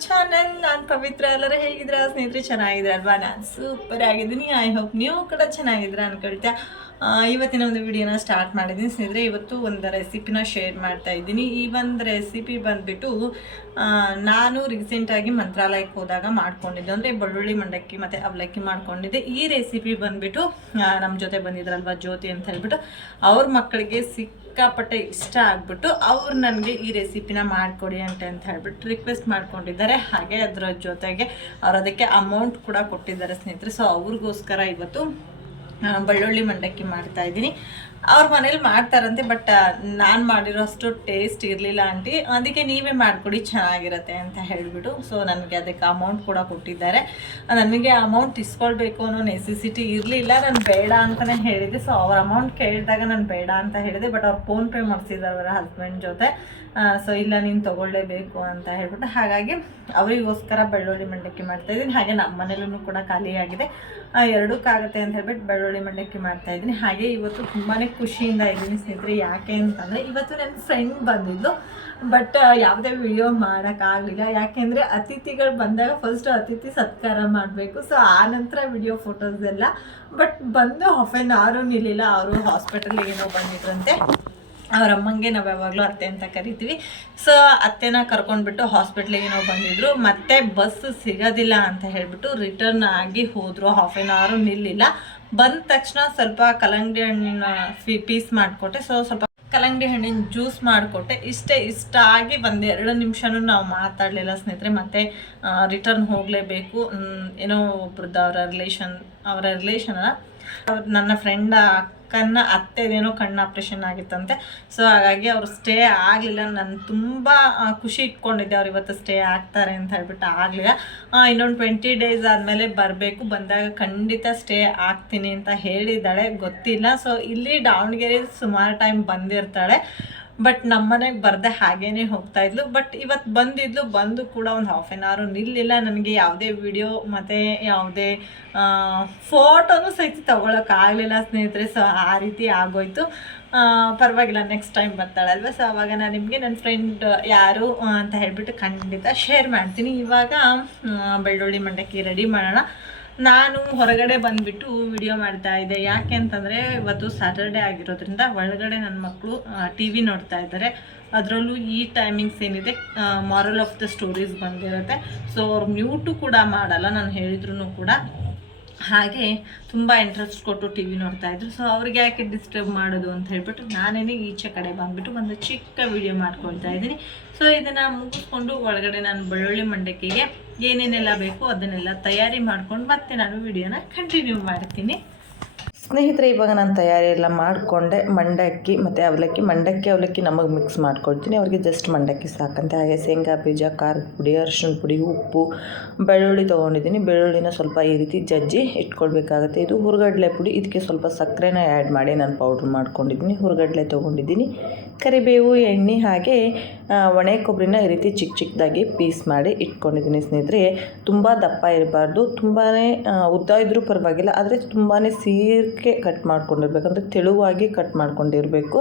Channel ನಾನು ಪವಿತ್ರ ಎಲ್ಲರೂ ಹೇಗಿದ್ರ ಸ್ನೇಹಿತರೆ ಚೆನ್ನಾಗಿದ್ರಲ್ವಾ ನಾನು ಸೂಪರ್ ಆಗಿದ್ದೀನಿ. ಐ ಹೋಪ್ ನೀವು ಕೂಡ ಚೆನ್ನಾಗಿದ್ರ ಅನ್ಕೊಳ್ತಾ. ಆ, ಇವತ್ತಿನ ಒಂದು ವಿಡಿಯೋನ ಸ್ಟಾರ್ಟ್ ಮಾಡಿದ್ದೀನಿ. ಸ್ನೇಹಿತರೆ, ಇವತ್ತು ಒಂದು ರೆಸಿಪಿನ ಶೇರ್ ಮಾಡ್ತಾ ಇದ್ದೀನಿ. ಈ ಒಂದು ರೆಸಿಪಿ ಬಂದ್ಬಿಟ್ಟು ನಾನು ರೀಸೆಂಟಾಗಿ ಮಂತ್ರಾಲಯಕ್ಕೆ ಹೋದಾಗ ಮಾಡ್ಕೊಂಡಿದ್ದೆ. ಅಂದರೆ ಬೆಳ್ಳುಳ್ಳಿ, ಮಂಡಕ್ಕಿ ಮತ್ತು ಅವಲಕ್ಕಿ ಮಾಡ್ಕೊಂಡಿದ್ದೆ. ಈ ರೆಸಿಪಿ ಬಂದ್ಬಿಟ್ಟು ನಮ್ಮ ಜೊತೆ ಬಂದಿದ್ರಲ್ವ ಜ್ಯೋತಿ ಅಂತ ಹೇಳ್ಬಿಟ್ಟು, ಅವ್ರ ಮಕ್ಕಳಿಗೆ ಸಿಕ್ಕಾಪಟ್ಟೆ ಇಷ್ಟ ಆಗ್ಬಿಟ್ಟು, ಅವ್ರು ನನಗೆ ಈ ರೆಸಿಪಿನ ಮಾಡಿಕೊಡಿ ಅಂತ ಅಂತ ಹೇಳ್ಬಿಟ್ಟು ರಿಕ್ವೆಸ್ಟ್ ಮಾಡ್ಕೊಂಡಿದ್ದಾರೆ. ಹಾಗೆ ಅದರ ಜೊತೆಗೆ ಅವ್ರು ಅದಕ್ಕೆ ಅಮೌಂಟ್ ಕೂಡ ಕೊಟ್ಟಿದ್ದಾರೆ ಸ್ನೇಹಿತರೆ. ಸೊ ಅವ್ರಿಗೋಸ್ಕರ ಇವತ್ತು ಬೆಳ್ಳುಳ್ಳಿ ಮಂಡಕ್ಕಿ ಮಾಡ್ತಾ ಇದ್ದೀನಿ. ಅವ್ರ ಮನೇಲಿ ಮಾಡ್ತಾರಂತೆ ಬಟ್ ನಾನು ಮಾಡಿರೋ ಅಷ್ಟು ಟೇಸ್ಟ್ ಇರಲಿಲ್ಲ ಆಂಟಿ. ಅದಕ್ಕೆ ನೀವೇ ಮಾಡಿಕೊಡಿ, ಚೆನ್ನಾಗಿರತ್ತೆ ಅಂತ ಹೇಳಿಬಿಟ್ಟು ಸೊ ನನಗೆ ಅದಕ್ಕೆ ಅಮೌಂಟ್ ಕೂಡ ಕೊಟ್ಟಿದ್ದಾರೆ. ನನಗೆ ಅಮೌಂಟ್ ಇಸ್ಕೊಳ್ಬೇಕು ಅನ್ನೋ ನೆಸೆಸಿಟಿ ಇರಲಿಲ್ಲ, ನಾನು ಬೇಡ ಅಂತಲೇ ಹೇಳಿದೆ. ಸೊ ಅವ್ರ ಅಮೌಂಟ್ ಕೇಳಿದಾಗ ನಾನು ಬೇಡ ಅಂತ ಹೇಳಿದೆ ಬಟ್ ಅವ್ರು ಫೋನ್ಪೇ ಮಾಡಿಸಿದ್ದಾರೆ ಅವರ ಹಸ್ಬೆಂಡ್ ಜೊತೆ. ಸೊ ಇಲ್ಲ, ನೀನು ತೊಗೊಳ್ಳೇಬೇಕು ಅಂತ ಹೇಳ್ಬಿಟ್ಟು, ಹಾಗಾಗಿ ಅವರಿಗೋಸ್ಕರ ಬೆಳ್ಳುಳ್ಳಿ ಮಂಡಕ್ಕಿ ಮಾಡ್ತಾ ಇದ್ದೀನಿ. ಹಾಗೆ ನಮ್ಮ ಮನೇಲೂ ಕೂಡ ಖಾಲಿಯಾಗಿದೆ. ಎರಡಕ್ಕಾಗತ್ತೆ ಅಂತ ಹೇಳ್ಬಿಟ್ಟು ಬೆಳ್ಳುಳ್ಳಿ ಮಂಡಕ್ಕಿ ಮಾಡ್ತಾ ಇದ್ದೀನಿ. ಹಾಗೆ ಇವತ್ತು ತುಂಬಾ ಖುಷಿಯಿಂದ ಇದ್ದೀನಿ ಸ್ನೇಹಿತರೆ, ಯಾಕೆ ಅಂತಂದರೆ ಇವತ್ತು ನನ್ನ ಫ್ರೆಂಡ್ ಬಂದಿದ್ದು. ಬಟ್ ಯಾವುದೇ ವಿಡಿಯೋ ಮಾಡೋಕ್ಕಾಗಲಿಲ್ಲ. ಯಾಕೆಂದರೆ ಅತಿಥಿಗಳು ಬಂದಾಗ ಫಸ್ಟ್ ಅತಿಥಿ ಸತ್ಕಾರ ಮಾಡಬೇಕು. ಸೊ ಆ ನಂತರ ವಿಡಿಯೋ ಫೋಟೋಸ್ ಎಲ್ಲ. ಬಟ್ ಬಂದು ಹಾಫ್ ಆನ್ ಅವರು ನಿಲ್ಲಿಲ್ಲ. ಅವರು ಹಾಸ್ಪಿಟಲ್ಗೆ ಏನೋ ಬಂದಿದ್ರಂತೆ. ಅವ್ರ ಅಮ್ಮಂಗೆ ನಾವು ಯಾವಾಗಲೂ ಅತ್ತೆ ಅಂತ ಕರಿತೀವಿ. ಸೊ ಅತ್ತೆನ ಕರ್ಕೊಂಡ್ಬಿಟ್ಟು ಹಾಸ್ಪಿಟ್ಲಿಗೆ ನಾವು ಬಂದಿದ್ರು. ಮತ್ತೆ ಬಸ್ ಸಿಗೋದಿಲ್ಲ ಅಂತ ಹೇಳಿಬಿಟ್ಟು ರಿಟರ್ನ್ ಆಗಿ ಹೋದರು. ಹಾಫ್ ಆನ್ ಅವರು ನಿಲ್ಲಿಲ್ಲ. ಬಂದ ತಕ್ಷಣ ಸ್ವಲ್ಪ ಕಲ್ಲಂಗಡಿ ಹಣ್ಣಿನ ಪೀಸ್ ಮಾಡಿಕೊಟ್ಟೆ. ಸೊ ಸ್ವಲ್ಪ ಕಲ್ಲಂಗಡಿ ಹಣ್ಣಿನ ಜ್ಯೂಸ್ ಮಾಡಿಕೊಟ್ಟೆ. ಇಷ್ಟೇ ಇಷ್ಟ ಆಗಿ ಒಂದು ಎರಡು ನಿಮಿಷನೂ ನಾವು ಮಾತಾಡಲಿಲ್ಲ ಸ್ನೇಹಿತರೆ. ಮತ್ತೆ ರಿಟರ್ನ್ ಹೋಗಲೇಬೇಕು. ಏನೋ ಒಬ್ರದ್ದು ಅವರ ರಿಲೇಷನ್ ಅವರ ರಿಲೇಷನ್ ಅವ್ರು ನನ್ನ ಫ್ರೆಂಡ್ ಅಕ್ಕನ ಅತ್ತೆದೇನೋ ಕಣ್ಣು ಆಪ್ರೇಷನ್ ಆಗಿತ್ತಂತೆ. ಸೊ ಹಾಗಾಗಿ ಅವರು ಸ್ಟೇ ಆಗಲಿಲ್ಲ. ನಾನು ತುಂಬ ಖುಷಿ ಇಟ್ಕೊಂಡಿದ್ದೆ ಅವ್ರು ಇವತ್ತು ಸ್ಟೇ ಆಗ್ತಾರೆ ಅಂತ ಹೇಳ್ಬಿಟ್ಟು ಆಗಲಿಲ್ಲ. ಇನ್ನೊಂದು ಟ್ವೆಂಟಿ ಡೇಸ್ ಆದಮೇಲೆ ಬರಬೇಕು. ಬಂದಾಗ ಖಂಡಿತ ಸ್ಟೇ ಆಗ್ತೀನಿ ಅಂತ ಹೇಳಿದ್ದಾಳೆ. ಗೊತ್ತಿಲ್ಲ. ಸೊ ಇಲ್ಲಿ ದಾವಣಗೆರೆ ಸುಮಾರು ಟೈಮ್ ಬಂದಿರ್ತಾಳೆ. ಬಟ್ ನಮ್ಮನೆಗೆ ಬರದೆ ಹಾಗೇನೆ ಹೋಗ್ತಾ ಇದ್ಲು. ಬಟ್ ಇವತ್ತು ಬಂದಿದ್ಲು. ಬಂದು ಕೂಡ ಒಂದು ಹಾಫ್ ಆನ್ ಅವರು ನಿಲ್ಲಿಲ್ಲ. ನನಗೆ ಯಾವುದೇ ವಿಡಿಯೋ ಮತ್ತು ಯಾವುದೇ ಫೋಟೋನು ಸಹಿತ ತೊಗೊಳಕ್ಕಾಗಲಿಲ್ಲ ಸ್ನೇಹಿತರೆ. ಸೊ ಆ ರೀತಿ ಆಗೋಯ್ತು. ಪರವಾಗಿಲ್ಲ ನೆಕ್ಸ್ಟ್ ಟೈಮ್ ಬರ್ತಾಳೆ ಅಲ್ವಾ ಸೊ ಅವಾಗ ನಾನು ನಿಮಗೆ ನನ್ನ ಫ್ರೆಂಡ್ ಯಾರು ಅಂತ ಹೇಳಿಬಿಟ್ಟು ಖಂಡಿತ ಶೇರ್ ಮಾಡ್ತೀನಿ. ಇವಾಗ ಬೆಳ್ಳುಳ್ಳಿ ಮಂಡಕ್ಕಿ ರೆಡಿ ಮಾಡೋಣ. ನಾನು ಹೊರಗಡೆ ಬಂದ್ಬಿಟ್ಟು ವಿಡಿಯೋ ಮಾಡ್ತಾ ಇದ್ದೆ. ಯಾಕೆ ಅಂತಂದರೆ ಇವತ್ತು ಸ್ಯಾಟರ್ಡೇ ಆಗಿರೋದ್ರಿಂದ ಒಳಗಡೆ ನನ್ನ ಮಕ್ಕಳು ಟಿ ವಿ ನೋಡ್ತಾ ಇದ್ದಾರೆ. ಅದರಲ್ಲೂ ಈ ಟೈಮಿಂಗ್ಸ್ ಏನಿದೆ ಮಾರಲ್ ಆಫ್ ದ ಸ್ಟೋರೀಸ್ ಬಂದಿರುತ್ತೆ. ಸೊ ಅವ್ರು ಮ್ಯೂಟು ಕೂಡ ಮಾಡಲ್ಲ, ನಾನು ಹೇಳಿದ್ರು ಕೂಡ. ಹಾಗೆ ತುಂಬ ಇಂಟ್ರೆಸ್ಟ್ ಕೊಟ್ಟು ಟಿ ವಿ ನೋಡ್ತಾ ಇದ್ರು. ಸೊ ಅವ್ರಿಗೆ ಯಾಕೆ ಡಿಸ್ಟರ್ಬ್ ಮಾಡೋದು ಅಂತ ಹೇಳ್ಬಿಟ್ಟು ನಾನೇನೆ ಈಚೆ ಕಡೆ ಬಂದ್ಬಿಟ್ಟು ಒಂದು ಚಿಕ್ಕ ವಿಡಿಯೋ ಮಾಡ್ಕೊಳ್ತಾ ಇದ್ದೀನಿ. ಸೊ ಇದನ್ನು ಮುಗಿಸ್ಕೊಂಡು ಒಳಗಡೆ ನಾನು ಬೆಳ್ಳುಳ್ಳಿ ಮಂಡಕ್ಕಿಗೆ ಏನೇನೆಲ್ಲ ಬೇಕು ಅದನ್ನೆಲ್ಲ ತಯಾರಿ ಮಾಡ್ಕೊಂಡು ಮತ್ತೆ ನಾನು ವಿಡಿಯೋನ ಕಂಟಿನ್ಯೂ ಮಾಡ್ತೀನಿ. ಸ್ನೇಹಿತರೆ, ಇವಾಗ ನಾನು ತಯಾರಿ ಎಲ್ಲ ಮಾಡಿಕೊಂಡೆ. ಮಂಡಕ್ಕಿ ಮತ್ತು ಅವಲಕ್ಕಿ. ಮಂಡಕ್ಕಿ, ಅವಲಕ್ಕಿ ನಮಗೆ ಮಿಕ್ಸ್ ಮಾಡ್ಕೊಳ್ತೀನಿ ಅವ್ರಿಗೆ ಜಸ್ಟ್ ಮಂಡಕ್ಕಿ ಸಾಕಂತೆ. ಹಾಗೆ ಶೇಂಗಾ, ಬೀಜ ಖಾರದ ಪುಡಿ, ಅರಿಶಿಣ ಪುಡಿ, ಉಪ್ಪು, ಬೆಳ್ಳುಳ್ಳಿ ತೊಗೊಂಡಿದ್ದೀನಿ. ಬೆಳ್ಳುಳ್ಳಿನ ಸ್ವಲ್ಪ ಈ ರೀತಿ ಜಜ್ಜಿ ಇಟ್ಕೊಳ್ಬೇಕಾಗುತ್ತೆ. ಇದು ಹುರ್ಗಡ್ಲೆ ಪುಡಿ. ಇದಕ್ಕೆ ಸ್ವಲ್ಪ ಸಕ್ಕರೆನ ಆ್ಯಡ್ ಮಾಡಿ ನಾನು ಪೌಡ್ರ್ ಮಾಡ್ಕೊಂಡಿದ್ದೀನಿ. ಹುರ್ಗಡ್ಲೆ ತೊಗೊಂಡಿದ್ದೀನಿ. ಕರಿಬೇವು, ಎಣ್ಣೆ ಹಾಗೆ ಒಣೆ ಕೊಬ್ಬರಿನ ಈ ರೀತಿ ಚಿಕ್ಕ ಚಿಕ್ಕದಾಗಿ ಪೀಸ್ ಮಾಡಿ ಇಟ್ಕೊಂಡಿದ್ದೀನಿ ಸ್ನೇಹಿತರೆ. ತುಂಬ ದಪ್ಪ ಇರಬಾರ್ದು. ತುಂಬಾ ಉದ್ದ ಇದ್ದರೂ ಪರವಾಗಿಲ್ಲ. ಆದರೆ ತುಂಬಾ ಸೀರ್ಕೆ ಕಟ್ ಮಾಡ್ಕೊಂಡಿರ್ಬೇಕು. ಅಂದರೆ ತೆಳುವಾಗಿ ಕಟ್ ಮಾಡ್ಕೊಂಡಿರಬೇಕು.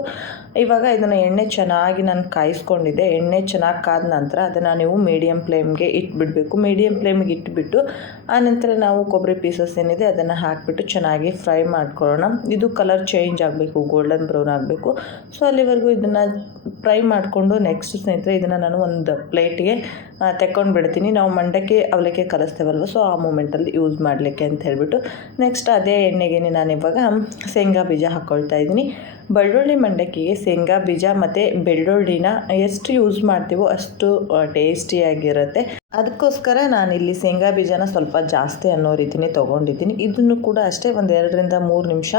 ಇವಾಗ ಇದನ್ನು ಎಣ್ಣೆ ಚೆನ್ನಾಗಿ ನಾನು ಕಾಯಿಸ್ಕೊಂಡಿದ್ದೆ. ಎಣ್ಣೆ ಚೆನ್ನಾಗಿ ಕಾದ ನಂತರ ಅದನ್ನು ನೀವು ಮೀಡಿಯಮ್ ಫ್ಲೇಮ್ಗೆ ಇಟ್ಬಿಡಬೇಕು. ಮೀಡಿಯಮ್ ಫ್ಲೇಮಿಗೆ ಇಟ್ಬಿಟ್ಟು ಆನಂತರ ನಾವು ಕೊಬ್ಬರಿ ಪೀಸಸ್ ಏನಿದೆ ಅದನ್ನು ಹಾಕಿಬಿಟ್ಟು ಚೆನ್ನಾಗಿ ಫ್ರೈ ಮಾಡ್ಕೊಳ್ಳೋಣ. ಇದು ಕಲರ್ ಚೇಂಜ್ ಆಗಬೇಕು ಗೋಲ್ಡನ್ ಬ್ರೌನ್ ಆಗಬೇಕು. ಸೊ ಅಲ್ಲಿವರೆಗೂ ಇದನ್ನು ಫ್ರೈ ಮಾಡಿಕೊಂಡು ನೆಕ್ಸ್ಟ್ ಸ್ನೇಹಿತರೆ ಇದನ್ನು ನಾನು ಒಂದು ಪ್ಲೇಟಿಗೆ ತೆಕ್ಕೊಂಡು ಬಿಡ್ತೀನಿ. ನಾವು ಮಂಡಕ್ಕೆ, ಅವಲಕ್ಕಿ ಕಲಿಸ್ತೇವಲ್ವ? ಸೊ ಆ ಮೂಮೆಂಟಲ್ಲಿ ಯೂಸ್ ಮಾಡಲಿಕ್ಕೆ ಅಂತ ಹೇಳಿಬಿಟ್ಟು ನೆಕ್ಸ್ಟ್ ಅದೇ ಎಣ್ಣೆಗೆ ನಾನು ಇವಾಗ ಶೇಂಗಾ ಬೀಜ ಹಾಕ್ಕೊಳ್ತಾ ಇದ್ದೀನಿ. ಬೆಳ್ಳುಳ್ಳಿ ಮಂಡಕ್ಕಿಗೆ ಶೇಂಗಾ ಬೀಜ ಮತ್ತು ಬೆಳ್ಳುಳ್ಳಿನ ಎಷ್ಟು ಯೂಸ್ ಮಾಡ್ತೀವೋ ಅಷ್ಟು ಟೇಸ್ಟಿಯಾಗಿರುತ್ತೆ ಅದಕ್ಕೋಸ್ಕರ ನಾನಿಲ್ಲಿ ಶೇಂಗಾ ಬೀಜನ ಸ್ವಲ್ಪ ಜಾಸ್ತಿ ಅನ್ನೋ ರೀತಿನೇ ತೊಗೊಂಡಿದ್ದೀನಿ. ಇದನ್ನು ಕೂಡ ಅಷ್ಟೇ ಒಂದು ಎರಡರಿಂದ ಮೂರು ನಿಮಿಷ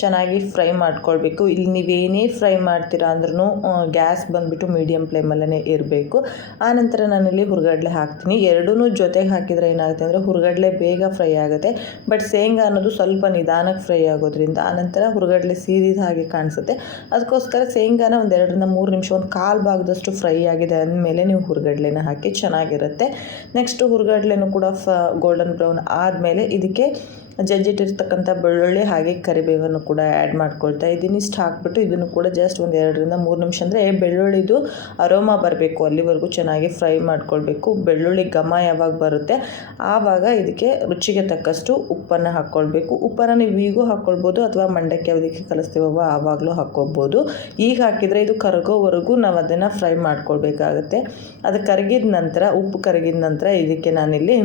ಚೆನ್ನಾಗಿ ಫ್ರೈ ಮಾಡ್ಕೊಳ್ಬೇಕು. ಇಲ್ಲಿ ನೀವೇನೇ ಫ್ರೈ ಮಾಡ್ತೀರಾ ಅಂದ್ರೂ ಗ್ಯಾಸ್ ಬಂದುಬಿಟ್ಟು ಮೀಡಿಯಮ್ ಫ್ಲೇಮಲ್ಲೇ ಇರಬೇಕು. ಆನಂತರ ನಾನಿಲ್ಲಿ ಹುರ್ಗಡ್ಲೆ ಹಾಕ್ತೀನಿ. ಎರಡೂ ಜೊತೆಗೆ ಹಾಕಿದರೆ ಏನಾಗುತ್ತೆ ಅಂದರೆ ಹುರ್ಗಡ್ಲೆ ಬೇಗ ಫ್ರೈ ಆಗುತ್ತೆ. ಬಟ್ ಶೇಂಗಾ ಅನ್ನೋದು ಸ್ವಲ್ಪ ನಿಧಾನಕ್ಕೆ ಫ್ರೈ ಆಗೋದ್ರಿಂದ ಆನಂತರ ಹುರ್ಗಡ್ಲೆ ಸೀರಿದ ಹಾಗೆ ಕಾಣಿಸುತ್ತೆ. ಅದಕ್ಕೋಸ್ಕರ ಶೇಂಗಾನ ಒಂದು ಎರಡರಿಂದ ಮೂರು ನಿಮಿಷ ಒಂದು ಕಾಲು ಭಾಗದಷ್ಟು ಫ್ರೈ ಆಗಿದೆ ಅಂದಮೇಲೆ ನೀವು ಹುರ್ಗಡ್ಲೆನ ಹಾಕಿ ಚೆನ್ನಾಗಿರುತ್ತೆ. ನೆಕ್ಸ್ಟ್ ಹುರ್ಗಡ್ಲೆನೂ ಕೂಡ ಫ ಗೋಲ್ಡನ್ ಬ್ರೌನ್ ಆದಮೇಲೆ ಇದಕ್ಕೆ ಜಜ್ಜಿಟ್ಟಿರ್ತಕ್ಕಂಥ ಬೆಳ್ಳುಳ್ಳಿ ಹಾಗೆ ಕರಿಬೇವನ್ನು ಕೂಡ ಆ್ಯಡ್ ಮಾಡ್ಕೊಳ್ತಾ ಇದ್ದೀನಿ. ಇಷ್ಟು ಹಾಕ್ಬಿಟ್ಟು ಇದನ್ನು ಕೂಡ ಜಸ್ಟ್ ಒಂದು ಎರಡರಿಂದ ಮೂರು ನಿಮಿಷ ಅಂದರೆ ಬೆಳ್ಳುಳ್ಳಿದು ಅರೋಮಾ ಬರಬೇಕು. ಅಲ್ಲಿವರೆಗೂ ಚೆನ್ನಾಗಿ ಫ್ರೈ ಮಾಡ್ಕೊಳ್ಬೇಕು. ಬೆಳ್ಳುಳ್ಳಿ ಘಮ ಯಾವಾಗ ಬರುತ್ತೆ? ಆವಾಗ ಇದಕ್ಕೆ ರುಚಿಗೆ ತಕ್ಕಷ್ಟು ಉಪ್ಪನ್ನು ಹಾಕ್ಕೊಳ್ಬೇಕು ಉಪ್ಪನ್ನು ನೀವು ಈಗೂ ಹಾಕ್ಕೊಳ್ಬೋದು ಅಥವಾ ಮಂಡಕ್ಕಿ ಯಾವುದಕ್ಕೆ ಕಲಿಸ್ತೀವೋ ಆವಾಗಲೂ ಹಾಕ್ಕೊಳ್ಬೋದು ಈಗ ಹಾಕಿದರೆ ಇದು ಕರಗೋವರೆಗೂ ನಾವು ಅದನ್ನು ಫ್ರೈ ಮಾಡ್ಕೊಳ್ಬೇಕಾಗತ್ತೆ. ಅದು ಕರಗಿದ ನಂತರ, ಉಪ್ಪು ಕರಗಿದ ನಂತರ ಇದಕ್ಕೆ ನಾನಿಲ್ಲಿ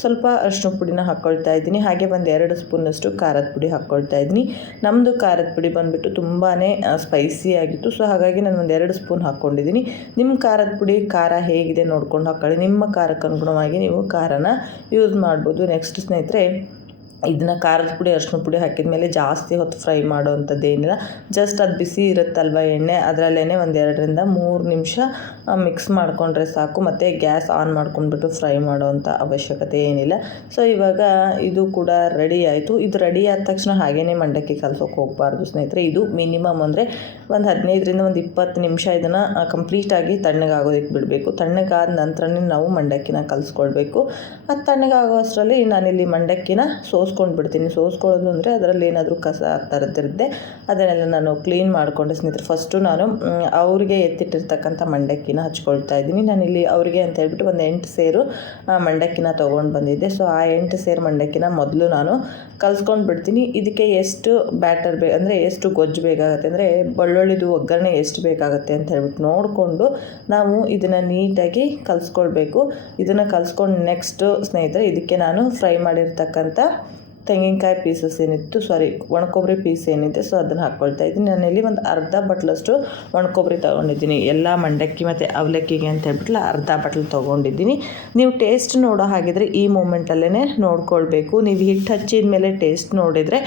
ಸ್ವಲ್ಪ ಅರಿಶಿನ ಪುಡಿನ ಹಾಕ್ಕೊಳ್ತಾ ಇದ್ದೀನಿ. ಹಾಗೆ ಒಂದು ಎರಡು ಸ್ಪೂನಷ್ಟು ಖಾರದ ಪುಡಿ ಹಾಕ್ಕೊಳ್ತಾ ಇದ್ದೀನಿ. ನಮ್ಮದು ಖಾರದ ಪುಡಿ ಬಂದುಬಿಟ್ಟು ತುಂಬಾ ಸ್ಪೈಸಿ ಆಗಿತ್ತು. ಸೊ ಹಾಗಾಗಿ ನಾನು ಒಂದು ಎರಡು ಸ್ಪೂನ್ ಹಾಕ್ಕೊಂಡಿದ್ದೀನಿ. ನಿಮ್ಮ ಖಾರದ ಪುಡಿ ಖಾರ ಹೇಗಿದೆ ನೋಡ್ಕೊಂಡು ಹಾಕ್ಕೊಳ್ಳಿ ನಿಮ್ಮ ಖಾರಕ್ಕೆ ಅನುಗುಣವಾಗಿ ನೀವು ಖಾರನ ಯೂಸ್ ಮಾಡ್ಬೋದು. ನೆಕ್ಸ್ಟ್ ಸ್ನೇಹಿತರೆ ಇದನ್ನ ಖಾರದ ಪುಡಿ, ಅರಿಶಿನ ಪುಡಿ ಹಾಕಿದ ಮೇಲೆ ಜಾಸ್ತಿ ಹೊತ್ತು ಫ್ರೈ ಮಾಡೋ ಅಂಥದ್ದು ಏನಿಲ್ಲ ಜಸ್ಟ್ ಅದು ಬಿಸಿ ಇರುತ್ತಲ್ವ ಎಣ್ಣೆ? ಅದರಲ್ಲೇ ಒಂದು ಎರಡರಿಂದ ಮೂರು ನಿಮಿಷ ಮಿಕ್ಸ್ ಮಾಡಿಕೊಂಡ್ರೆ ಸಾಕು. ಮತ್ತು ಗ್ಯಾಸ್ ಆನ್ ಮಾಡ್ಕೊಂಡ್ಬಿಟ್ಟು ಫ್ರೈ ಮಾಡೋವಂಥ ಅವಶ್ಯಕತೆ ಏನಿಲ್ಲ. ಸೊ ಇವಾಗ ಇದು ಕೂಡ ರೆಡಿ ಆಯಿತು. ಇದು ರೆಡಿ ಆದ ತಕ್ಷಣ ಹಾಗೇ ಮಂಡಕ್ಕಿ ಕಲಸೋಕೆ ಹೋಗಬಾರ್ದು ಸ್ನೇಹಿತರೆ. ಇದು ಮಿನಿಮಮ್ ಅಂದರೆ ಒಂದು ಹದಿನೈದರಿಂದ ಒಂದು ಇಪ್ಪತ್ತು ನಿಮಿಷ ಇದನ್ನು ಕಂಪ್ಲೀಟಾಗಿ ತಣ್ಣಗಾಗೋದಕ್ಕೆ ಬಿಡಬೇಕು. ತಣ್ಣಗಾದ ನಂತರನೇ ನಾವು ಮಂಡಕ್ಕಿನ ಕಲಿಸ್ಕೊಳ್ಬೇಕು. ಅದು ತಣ್ಣಗಾಗೋ ಅಷ್ಟರಲ್ಲಿ ನಾನಿಲ್ಲಿ ಮಂಡಕ್ಕಿನ ಸೋಸ್ಕೊಂಡು ಬಿಡ್ತೀನಿ ಸೋಸ್ಕೊಳ್ಳೋದು ಅಂದರೆ ಅದರಲ್ಲಿ ಏನಾದರೂ ಕಸ ಆಗ್ತಾ ಇರುತ್ತೆ ಅದನ್ನೆಲ್ಲ ನಾನು ಕ್ಲೀನ್ ಮಾಡಿಕೊಂಡು ಸ್ನೇಹಿತರೆ. ಫಸ್ಟು ನಾನು ಅವರಿಗೆ ಎತ್ತಿಟ್ಟಿರ್ತಕ್ಕಂಥ ಮಂಡಕ್ಕಿನ ಹಚ್ಕೊಳ್ತಾ ಇದ್ದೀನಿ. ನಾನಿಲ್ಲಿ ಅವರಿಗೆ ಅಂತ ಹೇಳ್ಬಿಟ್ಟು ಒಂದು ಎಂಟು ಸೇರು ಮಂಡಕ್ಕಿನ ತೊಗೊಂಡು ಬಂದಿದ್ದೆ. ಸೊ ಆ ಎಂಟು ಸೇರು ಮಂಡಕ್ಕಿನ ಮೊದಲು ನಾನು ಕಲ್ಸ್ಕೊಂಡು ಬಿಡ್ತೀನಿ ಇದಕ್ಕೆ ಎಷ್ಟು ಬ್ಯಾಟರ್ ಬೇ, ಅಂದರೆ ಎಷ್ಟು ಗೊಜ್ಜು ಬೇಕಾಗುತ್ತೆ, ಅಂದರೆ ಬೆಳ್ಳುಳ್ಳಿದು ಒಗ್ಗರಣೆ ಎಷ್ಟು ಬೇಕಾಗುತ್ತೆ ಅಂತ ಹೇಳ್ಬಿಟ್ಟು ನೋಡಿಕೊಂಡು ನಾವು ಇದನ್ನು ನೀಟಾಗಿ ಕಲಿಸ್ಕೊಳ್ಬೇಕು. ಇದನ್ನು ಕಲಿಸ್ಕೊಂಡು ನೆಕ್ಸ್ಟು ಸ್ನೇಹಿತರೆ, ಇದಕ್ಕೆ ನಾನು ಫ್ರೈ ಮಾಡಿರ್ತಕ್ಕಂಥ ತೆಂಗಿನಕಾಯಿ ಪೀಸಸ್ ಏನಿತ್ತು ಸಾರಿ ಒಣಕೊಬ್ಬರಿ ಪೀಸ್ ಏನಿದೆ ಸೊ ಅದನ್ನು ಹಾಕ್ಕೊಳ್ತಾ ಇದ್ದೀನಿ. ನಾನಿಲ್ಲಿ ಒಂದು ಅರ್ಧ ಬಟ್ಲಷ್ಟು ಒಣಕೊಬ್ಬರಿ ತೊಗೊಂಡಿದ್ದೀನಿ. ಎಲ್ಲ ಮಂಡಕ್ಕಿ ಮತ್ತು ಅವಲಕ್ಕಿಗೆ ಅಂತ ಹೇಳ್ಬಿಟ್ಟು ಅರ್ಧ ಬಟ್ಲು ತೊಗೊಂಡಿದ್ದೀನಿ. ನೀವು ಟೇಸ್ಟ್ ನೋಡೋ ಹಾಗಿದ್ರೆ ಈ ಮೂಮೆಂಟಲ್ಲೇ ನೋಡ್ಕೊಳ್ಬೇಕು. ನೀವು ಹಿಟ್ಟು ಹಚ್ಚಿದ ಮೇಲೆ ಟೇಸ್ಟ್ ನೋಡಿದರೆ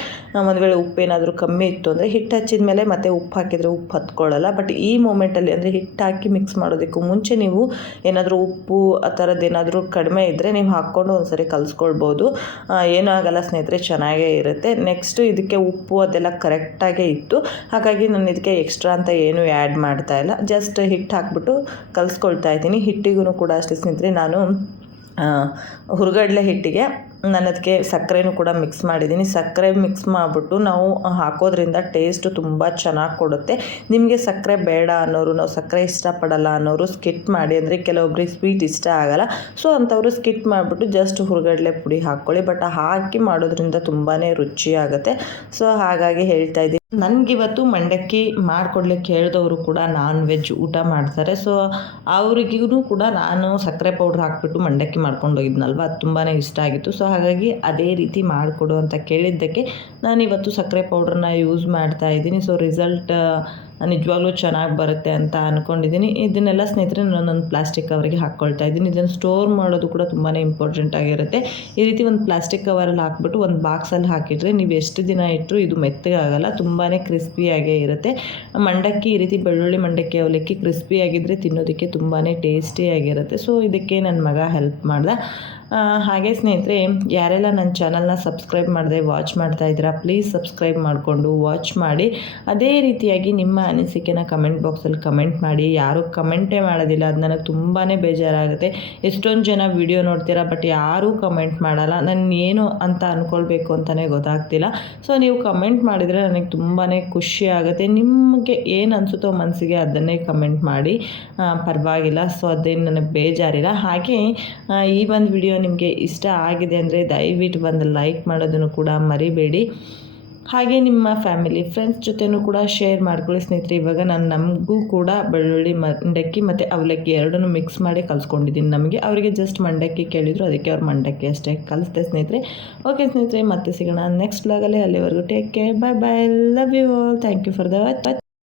ಒಂದು ವೇಳೆ ಉಪ್ಪೇನಾದರೂ ಕಮ್ಮಿ ಇತ್ತು ಅಂದರೆ ಹಿಟ್ಟು ಹಚ್ಚಿದ ಮೇಲೆ ಮತ್ತೆ ಉಪ್ಪು ಹಾಕಿದರೆ ಉಪ್ಪು ಹತ್ಕೊಳ್ಳಲ್ಲ. ಬಟ್ ಈ ಮೂಮೆಂಟಲ್ಲಿ ಅಂದರೆ ಹಿಟ್ಟು ಹಾಕಿ ಮಿಕ್ಸ್ ಮಾಡೋದಕ್ಕೂ ಮುಂಚೆ ನೀವು ಏನಾದರೂ ಉಪ್ಪು ಆ ಥರದ್ದು ಏನಾದರೂ ಕಡಿಮೆ ಇದ್ದರೆ ನೀವು ಹಾಕ್ಕೊಂಡು ಒಂದ್ಸರಿ ಕಲಿಸ್ಕೊಳ್ಬೋದು. ಆ, ಏನೂ ಆಗಲ್ಲ ಚೆನ್ನಾಗೇ ಇರುತ್ತೆ. ನೆಕ್ಸ್ಟು ಇದಕ್ಕೆ ಉಪ್ಪು ಅದೆಲ್ಲ ಕರೆಕ್ಟಾಗೇ ಇತ್ತು. ಹಾಗಾಗಿ ನಾನು ಇದಕ್ಕೆ ಎಕ್ಸ್ಟ್ರಾ ಅಂತ ಏನೂ ಆ್ಯಡ್ ಮಾಡ್ತಾ ಇಲ್ಲ. ಜಸ್ಟ್ ಹಿಟ್ಟು ಹಾಕ್ಬಿಟ್ಟು ಕಲಿಸ್ಕೊಳ್ತಾ ಇದ್ದೀನಿ. ಹಿಟ್ಟಿಗೂ ಕೂಡ ಅಷ್ಟೇ ಸ್ನೇಹಿತರೆ, ನಾನು ಹುರ್ಗಡ್ಲೆ ಹಿಟ್ಟಿಗೆ ನಾನು ಅದಕ್ಕೆ ಸಕ್ಕರೆನೂ ಕೂಡ ಮಿಕ್ಸ್ ಮಾಡಿದ್ದೀನಿ. ಸಕ್ಕರೆ ಮಿಕ್ಸ್ ಮಾಡಿಬಿಟ್ಟು ನಾವು ಹಾಕೋದ್ರಿಂದ ಟೇಸ್ಟು ತುಂಬ ಚೆನ್ನಾಗಿ ಕೊಡುತ್ತೆ. ನಿಮಗೆ ಸಕ್ಕರೆ ಬೇಡ ಅನ್ನೋರು, ನಾವು ಸಕ್ಕರೆ ಇಷ್ಟಪಡಲ್ಲ ಅನ್ನೋರು ಸ್ಕಿಟ್ ಮಾಡಿ, ಅಂದರೆ ಕೆಲವೊಬ್ರಿಗೆ ಸ್ವೀಟ್ ಇಷ್ಟ ಆಗಲ್ಲ. ಸೊ ಅಂಥವ್ರು ಸ್ಕಿಟ್ ಮಾಡಿಬಿಟ್ಟು ಜಸ್ಟ್ ಹುರ್ಗಡ್ಲೆ ಪುಡಿ ಹಾಕ್ಕೊಳ್ಳಿ. ಬಟ್ ಹಾಕಿ ಮಾಡೋದ್ರಿಂದ ತುಂಬಾ ರುಚಿಯಾಗುತ್ತೆ ಸೊ ಹಾಗಾಗಿ ಹೇಳ್ತಾ ಇದ್ದೀನಿ. ನನಗಿವತ್ತು ಮಂಡಕ್ಕಿ ಮಾಡಿಕೊಡ್ಲಿಕ್ಕೆ ಹೇಳಿದವರು ಕೂಡ ನಾನ್ ವೆಜ್ ಊಟ ಮಾಡ್ತಾರೆ. ಸೊ ಅವ್ರಿಗೂ ಕೂಡ ನಾನು ಸಕ್ಕರೆ ಪೌಡ್ರ್ ಹಾಕ್ಬಿಟ್ಟು ಮಂಡಕ್ಕಿ ಮಾಡ್ಕೊಂಡು ಹೋಗಿದ್ನಲ್ವ? ಅದು ತುಂಬಾ ಇಷ್ಟ ಆಗಿತ್ತು. ಸೊ ಹಾಗಾಗಿ ಅದೇ ರೀತಿ ಮಾಡಿಕೊಡು ಅಂತ ಕೇಳಿದ್ದಕ್ಕೆ ನಾನು ಇವತ್ತು ಸಕ್ಕರೆ ಪೌಡ್ರನ್ನ ಯೂಸ್ ಮಾಡ್ತಾ ಇದ್ದೀನಿ. ಸೊ ರಿಸಲ್ಟ್ ನಿಜವಾಗ್ಲೂ ಚೆನ್ನಾಗಿ ಬರುತ್ತೆ ಅಂತ ಅಂದ್ಕೊಂಡಿದ್ದೀನಿ ಇದನ್ನೆಲ್ಲ ಸ್ನೇಹಿತರೆ ನಾನು ಒಂದು ಪ್ಲಾಸ್ಟಿಕ್ ಕವರಿಗೆ ಹಾಕ್ಕೊಳ್ತಾ ಇದ್ದೀನಿ. ಇದನ್ನು ಸ್ಟೋರ್ ಮಾಡೋದು ಕೂಡ ತುಂಬಾ ಇಂಪಾರ್ಟೆಂಟ್ ಆಗಿರುತ್ತೆ. ಈ ರೀತಿ ಒಂದು ಪ್ಲಾಸ್ಟಿಕ್ ಕವರಲ್ಲಿ ಹಾಕ್ಬಿಟ್ಟು ಒಂದು ಬಾಕ್ಸಲ್ಲಿ ಹಾಕಿದರೆ ನೀವು ಎಷ್ಟು ದಿನ ಇಟ್ಟರು ಇದು ಮೆತ್ತಗಾಗಲ್ಲ ತುಂಬಾ ಕ್ರಿಸ್ಪಿಯಾಗೇ ಇರುತ್ತೆ. ಮಂಡಕ್ಕಿ ಈ ರೀತಿ ಬೆಳ್ಳುಳ್ಳಿ ಮಂಡಕ್ಕಿ ಅವಲಕ್ಕಿ ಕ್ರಿಸ್ಪಿಯಾಗಿದ್ದರೆ ತಿನ್ನೋದಕ್ಕೆ ತುಂಬಾ ಟೇಸ್ಟಿಯಾಗಿರುತ್ತೆ ಸೊ ಇದಕ್ಕೆ ನನ್ನ ಮಗ ಹೆಲ್ಪ್ ಮಾಡ್ದೆ. ಹಾಗೆ ಸ್ನೇಹಿತರೆ, ಯಾರೆಲ್ಲ ನನ್ನ ಚಾನಲ್ನ ಸಬ್ಸ್ಕ್ರೈಬ್ ಮಾಡದೆ ವಾಚ್ ಮಾಡ್ತಾ ಇದ್ದೀರಾ ಪ್ಲೀಸ್ ಸಬ್ಸ್ಕ್ರೈಬ್ ಮಾಡಿಕೊಂಡು ವಾಚ್ ಮಾಡಿ. ಅದೇ ರೀತಿಯಾಗಿ ನಿಮ್ಮ ಅನಿಸಿಕೆನ ಕಮೆಂಟ್ ಬಾಕ್ಸಲ್ಲಿ ಕಮೆಂಟ್ ಮಾಡಿ. ಯಾರೂ ಕಮೆಂಟೇ ಮಾಡೋದಿಲ್ಲ, ಅದು ನನಗೆ ತುಂಬಾ ಬೇಜಾರಾಗುತ್ತೆ. ಎಷ್ಟೊಂದು ಜನ ವಿಡಿಯೋ ನೋಡ್ತೀರಾ ಬಟ್ ಯಾರೂ ಕಮೆಂಟ್ ಮಾಡಲ್ಲ. ನಾನು ಏನು ಅಂತ ಅಂದ್ಕೊಳ್ಬೇಕು ಅಂತಲೇ ಗೊತ್ತಾಗ್ತಿಲ್ಲ. ಸೊ ನೀವು ಕಮೆಂಟ್ ಮಾಡಿದರೆ ನನಗೆ ತುಂಬಾ ಖುಷಿ ಆಗುತ್ತೆ. ನಿಮಗೆ ಏನು ಅನಿಸುತ್ತೋ ಮನಸ್ಸಿಗೆ ಅದನ್ನೇ ಕಮೆಂಟ್ ಮಾಡಿ. ಪರವಾಗಿಲ್ಲ. ಸೊ ಅದೇನು ನನಗೆ ಬೇಜಾರಿಲ್ಲ. ಹಾಗೆ ಈ ಒಂದು ವಿಡಿಯೋ ನಿಮಗೆ ಇಷ್ಟ ಆಗಿದೆ ಅಂದರೆ ದಯವಿಟ್ಟು ಬಂದು ಲೈಕ್ ಮಾಡೋದನ್ನು ಕೂಡ ಮರಿಬೇಡಿ. ಹಾಗೆ ನಿಮ್ಮ ಫ್ಯಾಮಿಲಿ, ಫ್ರೆಂಡ್ಸ್ ಜೊತೆನೂ ಕೂಡ ಶೇರ್ ಮಾಡ್ಕೊಳ್ಳಿ ಸ್ನೇಹಿತರೆ. ಇವಾಗ ನಾನು ನಮಗೂ ಕೂಡ ಬೆಳ್ಳುಳ್ಳಿ ಮಂಡಕ್ಕಿ ಮತ್ತು ಅವಲಕ್ಕಿ ಎರಡನ್ನೂ ಮಿಕ್ಸ್ ಮಾಡಿ ಕಲಿಸ್ಕೊಂಡಿದ್ದೀನಿ. ನಮಗೆ ಅವರಿಗೆ ಜಸ್ಟ್ ಮಂಡಕ್ಕಿ ಕೇಳಿದರು, ಅದಕ್ಕೆ ಅವ್ರು ಮಂಡಕ್ಕಿ ಅಷ್ಟೇ ಕಲಿಸ್ದೆ ಸ್ನೇಹಿತರೆ. ಓಕೆ ಸ್ನೇಹಿತರೆ, ಮತ್ತೆ ಸಿಗೋಣ ನೆಕ್ಸ್ಟ್ ಬ್ಲಾಗಲ್ಲಿ ಅಲ್ಲಿವರೆಗೂ take care bye bye love you all thank you for the